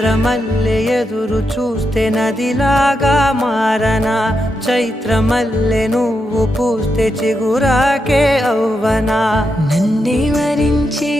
చంద్రమల్లె ఎదురు చూస్తే నదిలాగా మారనా, చైత్రమల్లె నువ్వు పూస్తే చిగురాకే అవ్వనా. నన్నే వరించి